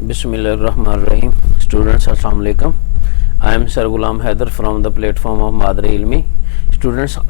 Bismillahirrahmanirrahim. Students, Assalamu alaikum. I am Sir Ghulam Haider from the platform of Madri Ilmi. Students,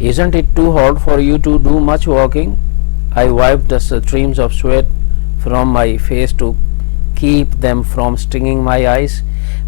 Isn't it too hot for you to do much walking? I wiped the streams of sweat from my face to keep them from stinging my eyes.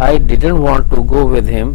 I didn't want to go with him.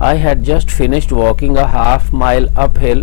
I had just finished walking a half mile uphill.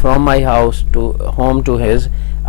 From my house to home to his,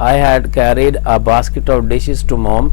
I had carried a basket of dishes to mom.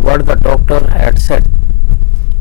what the doctor had said,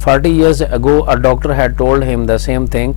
40 years ago a doctor had told him the same thing,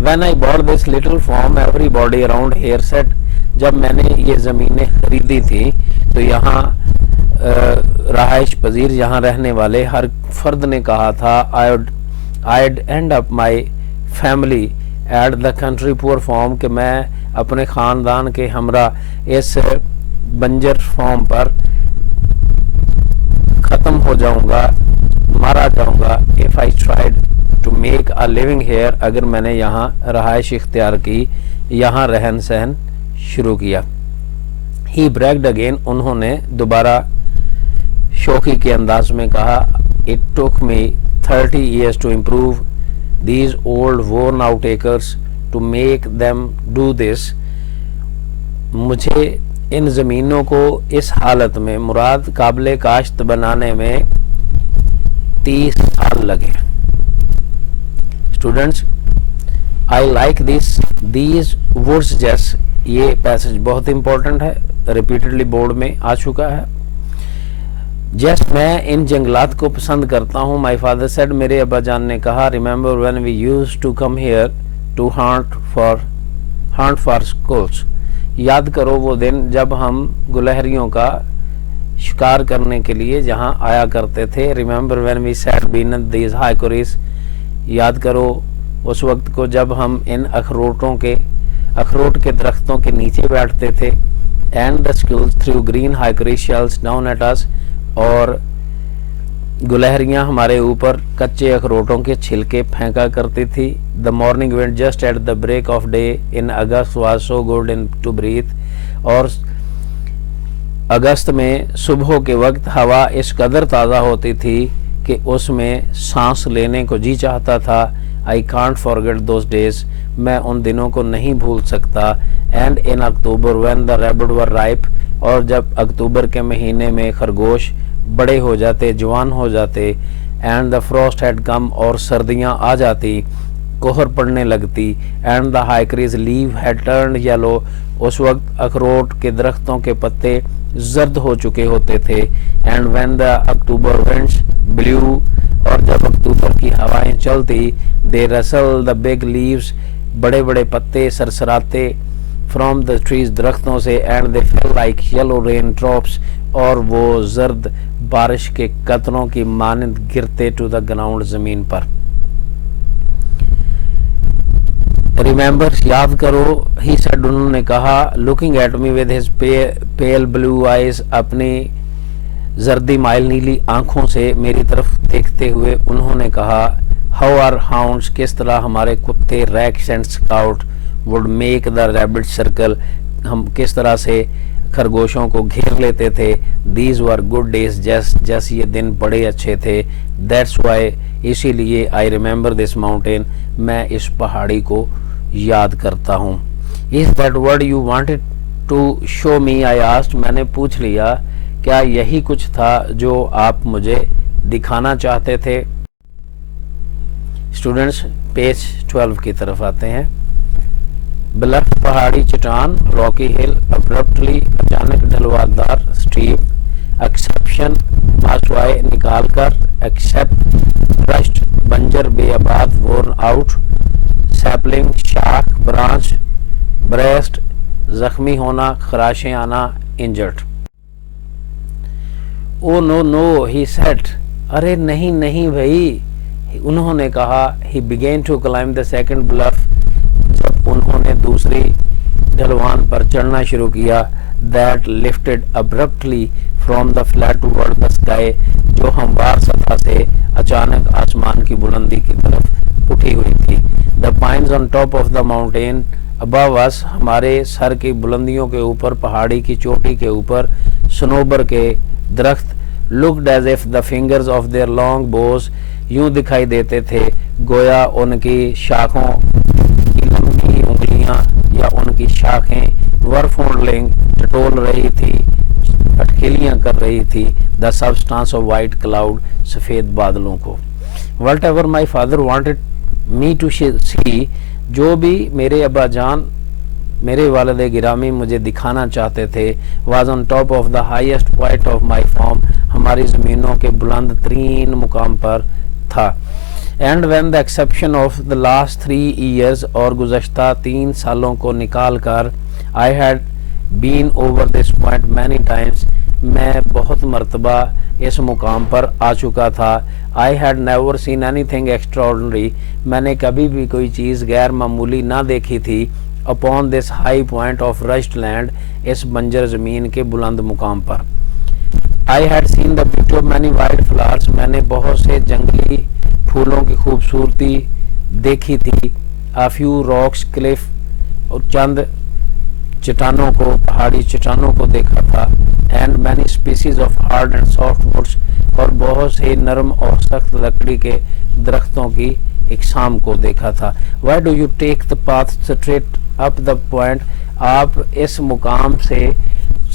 When I bought this little farm, everybody around here said, جب میں نے یہ زمینیں خریدی تھی تو یہاں رہائش پذیر یہاں رہنے والے ہر فرد نے کہا تھا I'd end up my family at the country poor farm کہ میں اپنے خاندان کے ہمراہ اس بنجر فارم پر ختم ہو جاؤں گا، مارا جاؤں گا if I tried to make a living here اگر میں نے یہاں رہائش اختیار کی، یہاں رہن سہن شروع کیا۔ He bragged again انہوں نے دوبارہ شوخی کے انداز میں کہا It took me 30 years to improve these old worn out acres to make them do this مجھے ان زمینوں کو اس حالت میں مراد قابل کاشت بنانے میں 30 سال لگے۔ Students I like these words just یہ پیسج بہت امپورٹنٹ ہے، ریپیٹڈلی بورڈ میں آ چکا ہے۔ جسٹ میں ان جنگلات کو پسند کرتا ہوں، مائی فادر سیڈ میرے ابا جان نے کہا remember when we used to come here to hunt for schools یاد کرو وہ دن جب ہم گلہریوں کا شکار کرنے کے لیے جہاں آیا کرتے تھے۔ Remember when we sat beneath these hickories یاد کرو اس وقت کو جب ہم ان اخروٹ کے درختوں کے نیچے بیٹھتے تھے۔ And the squirrels threw green hickory shells down at us اور گلہریاں ہمارے اوپر کچے اخروٹوں کے چھلکے پھینکا کرتی تھی۔ The morning wind just at the break of day in August was so good in to breathe اور اگست میں صبح کے وقت ہوا اس قدر تازہ ہوتی تھی کہ اس میں سانس لینے کو جی چاہتا تھا۔ I can't forget those days میں ان دنوں کو نہیں بھول سکتا۔ And in October when the ribbed were ripe اور جب اکتوبر کے مہینے میں خرگوش بڑے ہو جاتے، جوان ہو جاتے۔ And the frost had come اور سردیاں آ جاتی، کوہر پڑنے لگتی۔ And the hickories leaves had turned yellow اس وقت اخروٹ کے درختوں کے پتے زرد ہو چکے ہوتے تھے۔ And when the October winds blue اور جب اکتوبر کی ہوائیں چلتی، دے رسل دا بگ لیوز بڑے بڑے پتے سرسراتے فرام دا ٹریز درختوں سے۔ And they fell like yellow rain drops اور وہ زرد بارش کے قطروں کی مانند گرتے ٹو دا گراؤنڈ زمین پر۔ ریممبر یاد کرو ہی سیڈ انہوں نے کہا looking at me with his pale blue eyes اپنی زردی مائل نیلی آنکھوں سے میری طرف دیکھتے ہوئے انہوں نے کہا ہاؤ آر ہاؤنڈس کس طرح ہمارے کتے Rex and Scout would make the rabbit circle ہم کس طرح سے خرگوشوں کو گھیر لیتے تھے۔ دیز ور گڈ ڈیز جس یہ دن بڑے اچھے تھے۔ دیٹس وائی اسی لیے آئی ریممبر دس ماؤنٹین میں اس پہاڑی کو یاد کرتا ہوں۔ Is that word you wanted to show me I asked میں نے پوچھ لیا کیا یہی کچھ تھا جو آپ مجھے دکھانا چاہتے تھے؟ اسٹوڈنٹس پیج 12 کی طرف آتے ہیں۔ بلف پہاڑی چٹان راکی ہل ابرپٹلی اچانک ڈھلوادار اسٹیپ ایکسپشن ماسوائے نکال کر ایکسپٹ برشڈ بنجر بے آباد وورن آؤٹ سیپلنگ شاخ برانچ بریسٹ زخمی ہونا خراشیں آنا انجرڈ۔ او نو نو ہی سیٹ ارے نہیں نہیں بھائی انہوں نے کہا۔ He began to climb the second bluff جب انہوں نے دوسری ڈھلوان پر چڑھنا شروع کیا۔ That lifted abruptly from the flat toward the sky جو ہموار سطح سے اچانک آسمان کی بلندی کی طرف اٹھی ہوئی تھی۔ The pines on top of the mountain above us ہمارے سر کی بلندیوں کے اوپر پہاڑی کی چوٹی کے اوپر سنوبر کے درخت looked as if the fingers of their long bows یوں دکھائی دیتے تھے گویا ان کی شاخوں کی لمبی انگلیاں یا ان کی شاخیں ورفونڈلنگ ٹٹول رہی تھی، اٹکلیاں کر رہی تھی the substance of white cloud سفید بادلوں کو۔ whatever my father wanted me to see جو بھی میرے ابا جان میرے والد گرامی مجھے دکھانا چاہتے تھے was on top of the highest point of my farm ہماری زمینوں کے بلند ترین مقام پر تھا۔ And when the exception of the last 3 years اور گزشتہ 3 سالوں کو نکال کر I had been over this point many times. میں بہت مرتبہ اس مقام پر آ چکا تھا. I had never seen anything extraordinary. میں نے کبھی بھی کوئی چیز غیر معمولی نہ دیکھی تھی. Upon this high point of rushed land, اس بنجر زمین کے بلند مقام پر. I had seen the beauty of many wild flowers. میں نے بہت سے جنگلی پھولوں کی خوبصورتی دیکھی تھی. A few rocks, cliff, اور چند چٹانوں کو, پہاڑی چٹانوں کو دیکھا تھا. And many species of hard and soft woods, اور بہت سے نرم اور سخت لکڑی کے درختوں کی اقسام کو دیکھا تھا. Why do you take the path straight up the point? آپ اس مقام سے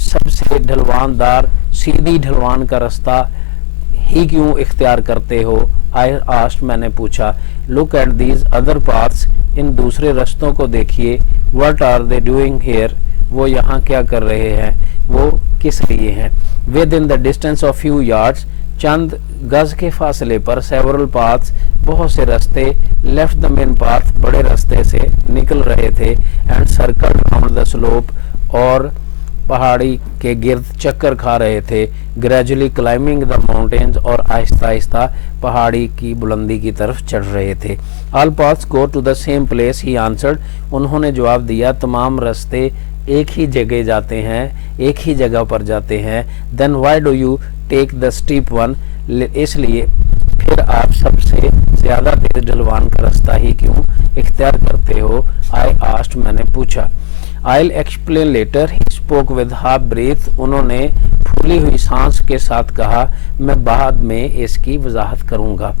سب سے ڈھلوان دار سیدھی ڈھلوان کا رستہ ہی کیوں اختیار کرتے ہو؟ I asked, میں نے پوچھا. Look at these other paths, ان دوسرے رستوں کو دیکھیے. What are they doing here? وہ یہاں کیا کر رہے ہیں؟ وہ کس لیے ہیں؟ Within the distance of few yards, چند گز کے فاصلے پر, several paths, بہت سے رستے, left the main path, بڑے رستے سے نکل رہے تھے, and circled round the slope, اور پہاڑی کے گرد چکر کھا رہے تھے. Gradually climbing the mountains, اور آہستہ آہستہ پہاڑی کی بلندی کی طرف چڑھ رہے تھے. All paths go to the same place, he answered. انہوں نے جواب دیا, تمام رستے ایک ہی جگہ جاتے ہیں, ایک ہی جگہ پر جاتے ہیں. Then why do you take the steep one? اس لیے پھر آپ سب سے زیادہ تیز ڈھلوان کا رستہ ہی کیوں اختیار کرتے ہو؟ I asked, میں نے پوچھا. I'll explain later, he spoke with half breath. انہوں نے پھولی ہوئی سانس کے ساتھ کہا, میں بعد میں اس کی وضاحت کروں گا.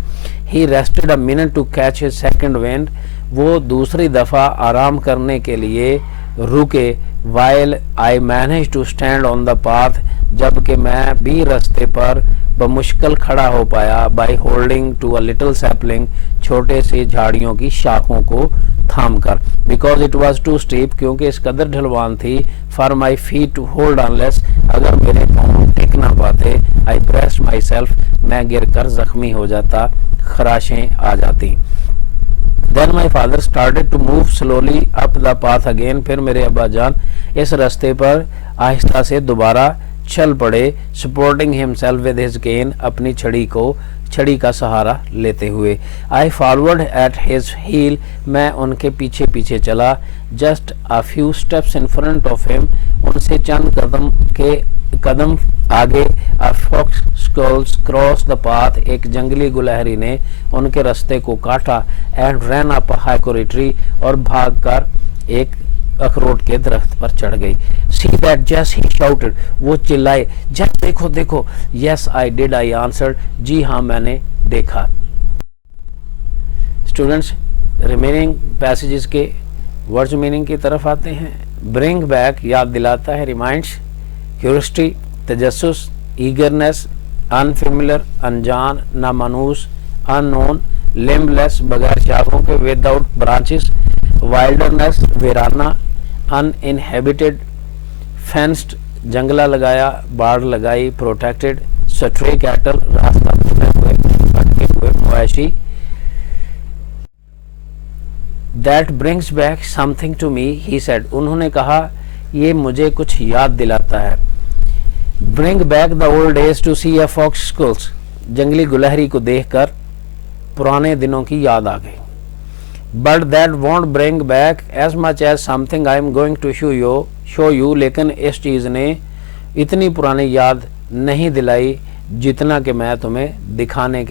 He rested a minute to catch his second wind. وہ دوسری دفعہ آرام کرنے کے لیے رکے. While I managed to stand on the path, جبکہ میں بھی رستے پر بمشکل کھڑا ہو پایا. By holding to a little sapling, چھوٹے سے جھاڑیوں کی شاخوں کو تھام کر. Because it was too steep, کیونکہ اس قدر ڈھلوان تھی. For my feet to hold unless, اگر میرے پاؤں ٹک نہ پاتے. I pressed myself, میں گر کر زخمی ہو جاتا, خراشیں آ جاتی. Then my father started to move slowly up the path again. پھر میرے ابا جان اس رستے پر آہستہ سے دوبارہ چل پڑے. Supporting himself with his cane, اپنی چھڑی کا سہارا لیتے ہوئے. I followed at his heel, میں ان کے پیچھے پیچھے چلا. Just a few steps in front of him, ان سے چند قدم آگے. A fox crossed the path, ایک جنگلی گلہری نے ان کے رستے کو کاٹا. And ran up a hickory tree, اور بھاگ کر ایک اخروٹ کے درخت پر چڑھ گئی. See that, Jess, he shouted, وہ چلائے. Jess, دیکھو دیکھو. Yes, I did, I answered. جی ہاں, میں نے دیکھا. اسٹوڈنٹس, ریمیننگ پیسیجز کے ورڈز میننگ کی طرف آتے ہیں. برنگ بیک یاد دلاتا ہے, ریمائنڈس. کیورسٹی تجسس. ایگرنس انفیملر انجان نامانوس. ان نون لمبلیس بغیر شاخوں کے. Without branches. وائلڈرنس ویرانہ. ان انہیبیٹڈ فینسڈ جنگلہ لگایا باڑ لگائی. پروٹیکٹڈ. سٹرے کیٹل راستہ بھٹکے ہوئے مویشی. That brings back something to me, he said. انہوں نے کہا, یہ مجھے کچھ یاد دلاتا ہے. Bring back the old days to see a fox skulls. جنگلی گلہری کو دیکھ کر پرانے دنوں کی یاد آ گئی. But that won't bring back as much as something I am going to show you. لیکن اس چیز نے اتنی پرانی یاد نہیں دلائی جتنا کہ میں تمہیں دکھانے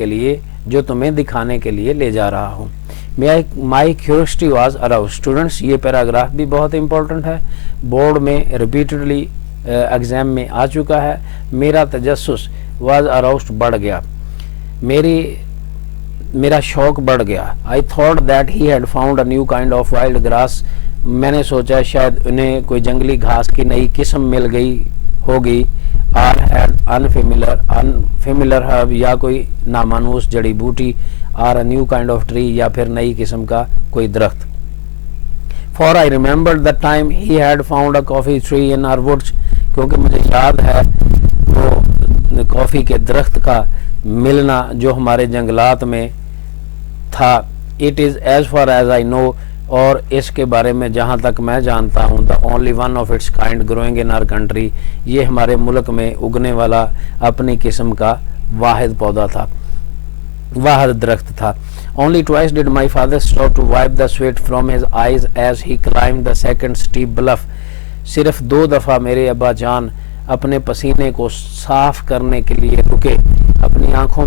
کے لیے لے جا رہا ہوں. My curiosity was aroused. Students, یہ پیراگراف بھی بہت امپورٹنٹ ہے, بورڈ میں ریپیٹڈلی ایگزام میں آ چکا ہے. میرا تجسس was aroused بڑھ گیا, میرا شوق بڑھ گیا. I thought that he had found a new kind of wild grass. میں نے سوچا شاید انہیں کوئی جنگلی گھاس کی نئی قسم مل گئی ہوگی. Or had unfamiliar herb, یا کوئی نامانوس جڑی بوٹی. Or a new kind of tree, یا پھر نئی قسم کا کوئی درخت. For I remembered the time he had found a coffee tree in our woods. کیونکہ مجھے یاد ہے وہ کافی کے درخت کا ملنا جو ہمارے جنگلات میں تھا. It is as far as I know, اور اس کے بارے میں جہاں تک میں جانتا ہوں the only one of its kind growing in our country، یہ ہمارے ملک میں اگنے والا اپنی قسم کا واحد پودا تھا، واحد درخت تھا۔ Only twice did my father stop to wipe the sweat from his eyes as he climbed the second steep bluff۔ صرف 2 دفعہ میرے ابا جان اپنے پسینے کو صاف کرنے کے لیے رکے، اپنی آنکھوں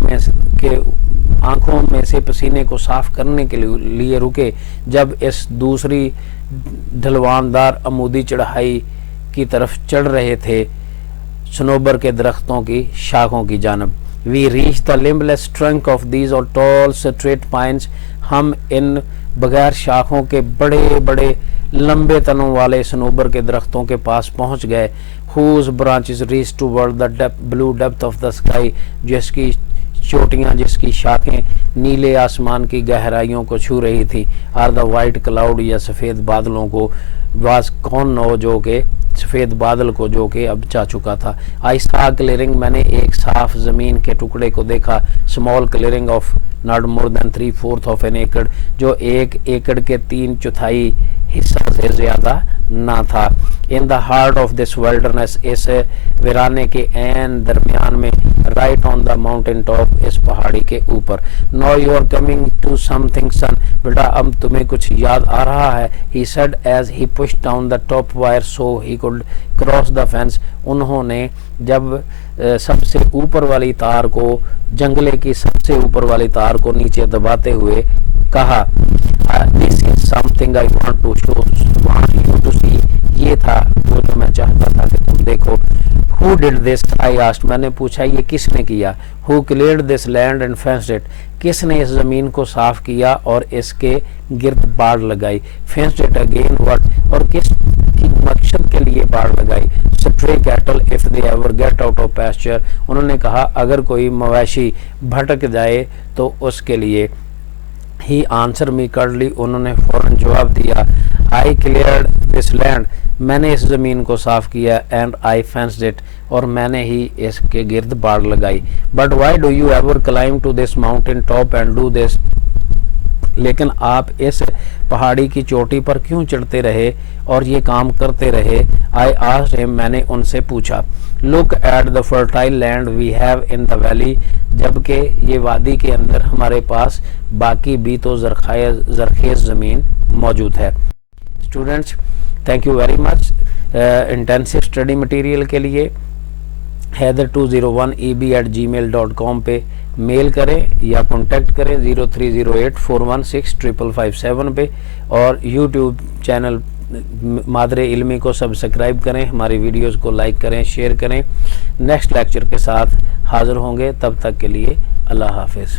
میں سے پسینے کو صاف کرنے کے لیے رکے جب اس دوسری ڈھلواندار عمودی چڑھائی کی طرف چڑھ رہے تھے صنوبر کے درختوں کی شاخوں کی جانب۔ We reached the limbless trunk of these tall straight pines۔ ہم ان بغیر شاخوں کے بڑے بڑے لمبے تنوں والے صنوبر کے درختوں کے پاس پہنچ گئے۔ whose branches reached toward the blue depth of the sky، جس کی چوٹیاں، جس کی شاخیں نیلے آسمان کی گہرائیوں کو چھو رہی تھی۔ are the white cloud، یا سفید بادلوں کو، was کون نو جو کہ سفید بادل کو جو کہ اب چا چکا تھا۔ I saw clearing، میں نے ایک صاف زمین کے ٹکڑے کو دیکھا۔ small clearing of not more than 3/4 of an acre، جو 1 ایکڑ کے 3/4 حصہ سے زیادہ نہ تھا۔ in the heart of this wilderness، اس ویرانے کے عین درمیان میں، right on the mountain top، اس پہاڑی کے اوپر۔ now you are coming to something son، بیٹا اب تمہیں کچھ یاد آ رہا ہے، he said as he pushed down the top wire so he could cross the fence۔ انہوں نے جب سب سے اوپر والی تار کو، جنگلے کی سب سے اوپر والی تار کو نیچے دباتے ہوئے کہا this is something I want you to see، یہ تھا وہ جو میں چاہتا تھا کہ تم دیکھو۔ who did this I asked، میں نے پوچھا یہ کس نے کیا۔ who cleared this land and fenced it، کس نے اس زمین کو صاف کیا اور اس کے گرد باڑ لگائی۔ fenced it again what، اور کس کی مقصد کے لیے باڑ لگائی۔ stray cattle if they ever get out of pasture، انہوں نے کہا اگر کوئی مویشی بھٹک جائے تو اس کے لیے۔ he answered me curtly، انہوں نے فوراً جواب دیا I cleared this land، میں نے اس زمین کو صاف کیا and I fenced it، اور میں نے ہی اس کے گرد باڑ لگائی۔ but why do you ever climb to this mountain top and do this، لیکن آپ اس پہاڑی کی چوٹی پر کیوں چڑھتے رہے اور یہ کام کرتے رہے۔ I asked him، میں نے ان سے پوچھا look at the fertile land we have in the valley، جبکہ یہ وادی کے اندر ہمارے پاس باقی بھی تو زرخیز زمین موجود ہے۔ Students thank you very much. Intensive study material کے لیے haider201eb@gmail.com پہ میل کریں یا کانٹیکٹ کریں 0308416557 پہ، اور یوٹیوب چینل مادر علمی کو سبسکرائب کریں، ہماری ویڈیوز کو لائک کریں، شیئر کریں۔ نیکسٹ لیکچر کے ساتھ حاضر ہوں گے، تب تک کے لیے اللہ حافظ۔